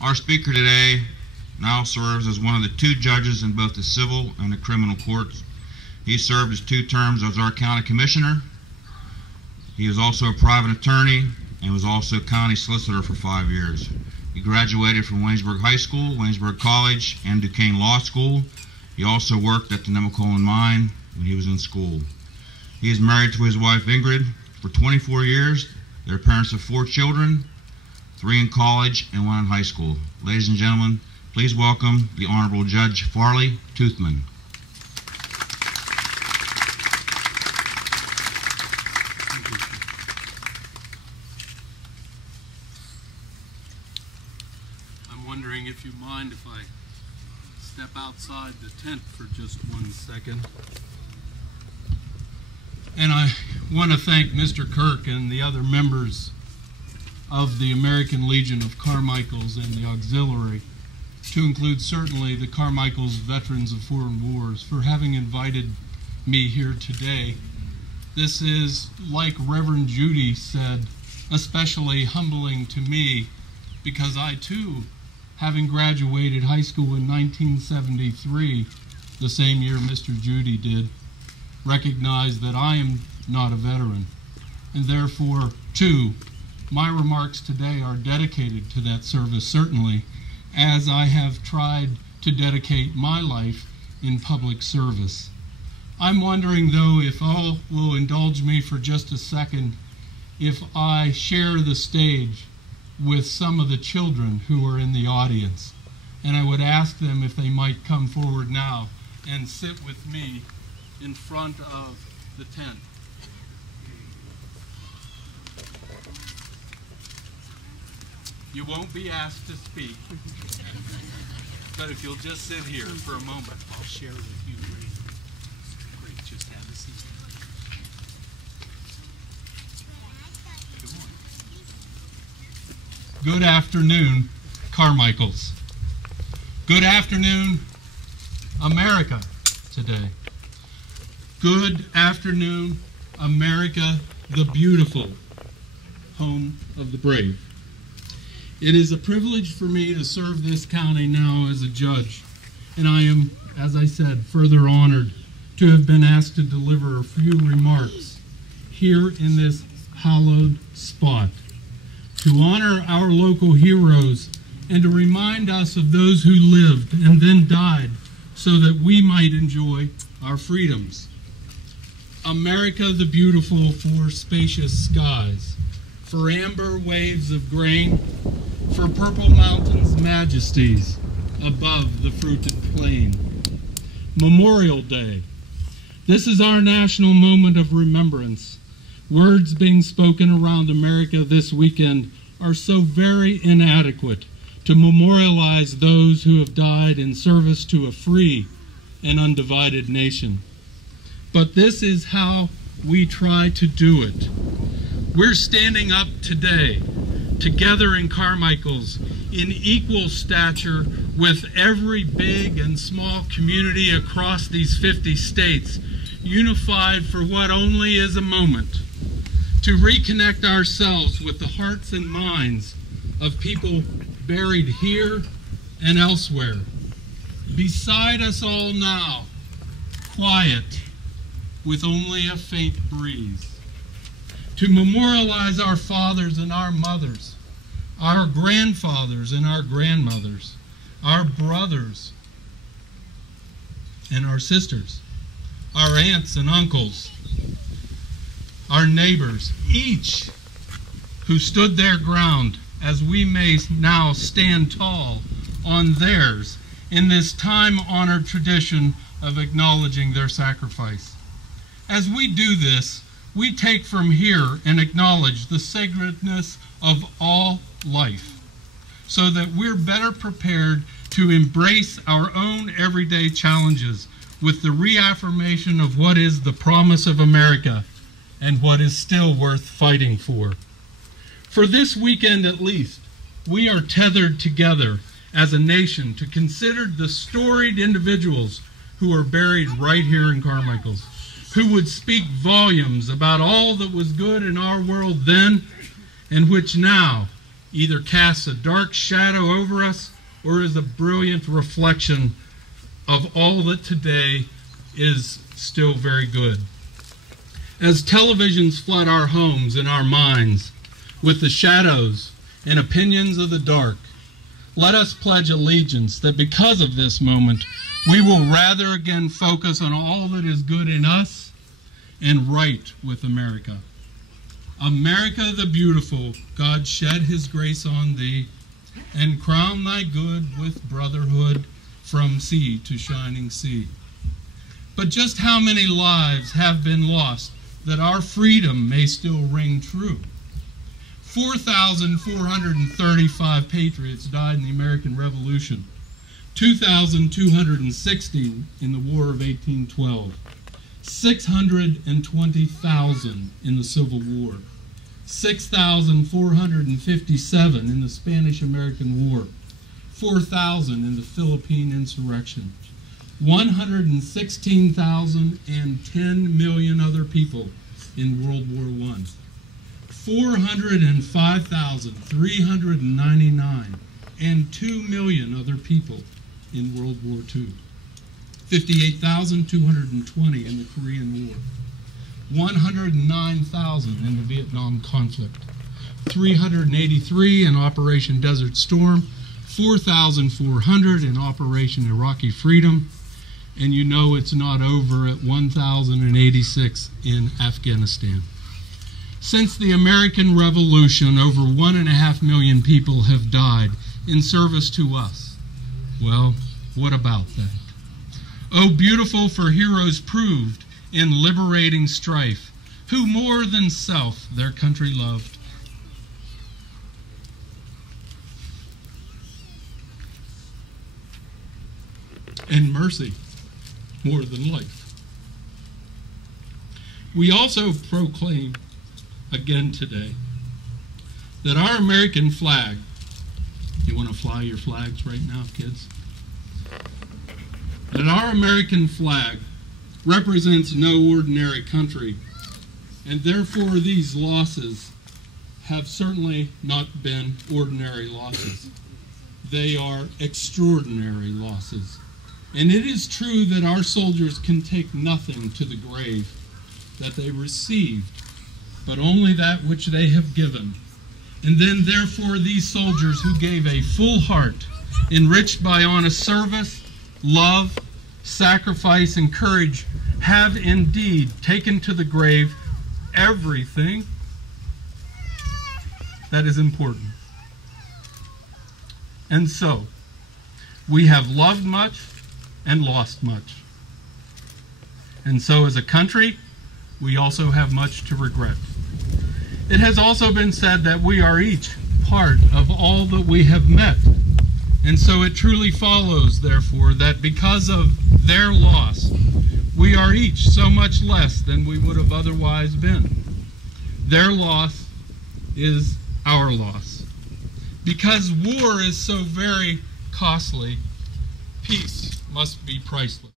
Our speaker today now serves as one of the 2 judges in both the civil and the criminal courts. He served his 2 terms as our county commissioner. He is also a private attorney and was also county solicitor for 5 years. He graduated from Waynesburg High School, Waynesburg College, and Duquesne Law School. He also worked at the Nemacolin Mine when he was in school. He is married to his wife Ingrid for 24 years. They're parents of 4 children, 3 in college and 1 in high school. Ladies and gentlemen, please welcome the Honorable Judge Farley Toothman. I'm wondering if you mind if I step outside the tent for just 1 second. And I want to thank Mr. Kirk and the other members of the American Legion of Carmichaels and the Auxiliary, to include certainly the Carmichaels Veterans of Foreign Wars, for having invited me here today. This is, like Reverend Judy said, especially humbling to me, because I too, having graduated high school in 1973, the same year Mr. Judy did, recognize that I am not a veteran, and therefore, too, my remarks today are dedicated to that service, certainly, as I have tried to dedicate my life in public service. I'm wondering, though, if all will indulge me for just a second, if I share the stage with some of the children who are in the audience, and I would ask them if they might come forward now and sit with me in front of the tent. You won't be asked to speak, but if you'll just sit here for a moment, I'll share with you. Great, just have a seat. Good afternoon, Carmichaels. Good afternoon, America today. Good afternoon, America the beautiful, home of the brave. It is a privilege for me to serve this county now as a judge, and I am, as I said, further honored to have been asked to deliver a few remarks here in this hallowed spot, to honor our local heroes and to remind us of those who lived and then died so that we might enjoy our freedoms. America the beautiful, for spacious skies, for amber waves of grain, for purple mountains' majesties above the fruited plain. Memorial Day. This is our national moment of remembrance. Words being spoken around America this weekend are so very inadequate to memorialize those who have died in service to a free and undivided nation. But this is how we try to do it. We're standing up today, together in Carmichaels, in equal stature with every big and small community across these 50 states, unified for what only is a moment, to reconnect ourselves with the hearts and minds of people buried here and elsewhere. Beside us all now, quiet, with only a faint breeze. To memorialize our fathers and our mothers, our grandfathers and our grandmothers, our brothers and our sisters, our aunts and uncles, our neighbors, each who stood their ground as we may now stand tall on theirs in this time-honored tradition of acknowledging their sacrifice. As we do this, we take from here and acknowledge the sacredness of all life, so that we're better prepared to embrace our own everyday challenges with the reaffirmation of what is the promise of America and what is still worth fighting for. For this weekend at least, we are tethered together as a nation to consider the storied individuals who are buried right here in Carmichaels, who would speak volumes about all that was good in our world then, and which now, either casts a dark shadow over us or is a brilliant reflection of all that today is still very good. As televisions flood our homes and our minds with the shadows and opinions of the dark, let us pledge allegiance that because of this moment, we will rather again focus on all that is good in us and right with America. America the beautiful, God shed his grace on thee, and crown thy good with brotherhood from sea to shining sea. But just how many lives have been lost that our freedom may still ring true? 4,435 patriots died in the American Revolution, 2,260 in the War of 1812, 620,000 in the Civil War, 6,457 in the Spanish-American War, 4,000 in the Philippine insurrection, 116,000 and 10 million other people in World War I, 405,399 and 2 million other people in World War II, 58,220 in the Korean War, 109,000 in the Vietnam conflict, 383 in Operation Desert Storm, 4,400 in Operation Iraqi Freedom, and you know it's not over at 1,086 in Afghanistan. Since the American Revolution, over 1.5 million people have died in service to us. Well, what about that? Oh, beautiful for heroes proved in liberating strife, who more than self their country loved. And mercy more than life. We also proclaim again today that our American flag, you want to fly your flags right now, kids? That our American flag represents no ordinary country, and therefore these losses have certainly not been ordinary losses. They are extraordinary losses. And it is true that our soldiers can take nothing to the grave that they received, but only that which they have given. And then, therefore, these soldiers who gave a full heart, enriched by honest service, love, sacrifice, and courage, have indeed taken to the grave everything that is important. And so, we have loved much and lost much. And so, as a country, we also have much to regret. It has also been said that we are each part of all that we have met. And so it truly follows, therefore, that because of their loss, we are each so much less than we would have otherwise been. Their loss is our loss. Because war is so very costly, peace must be priceless.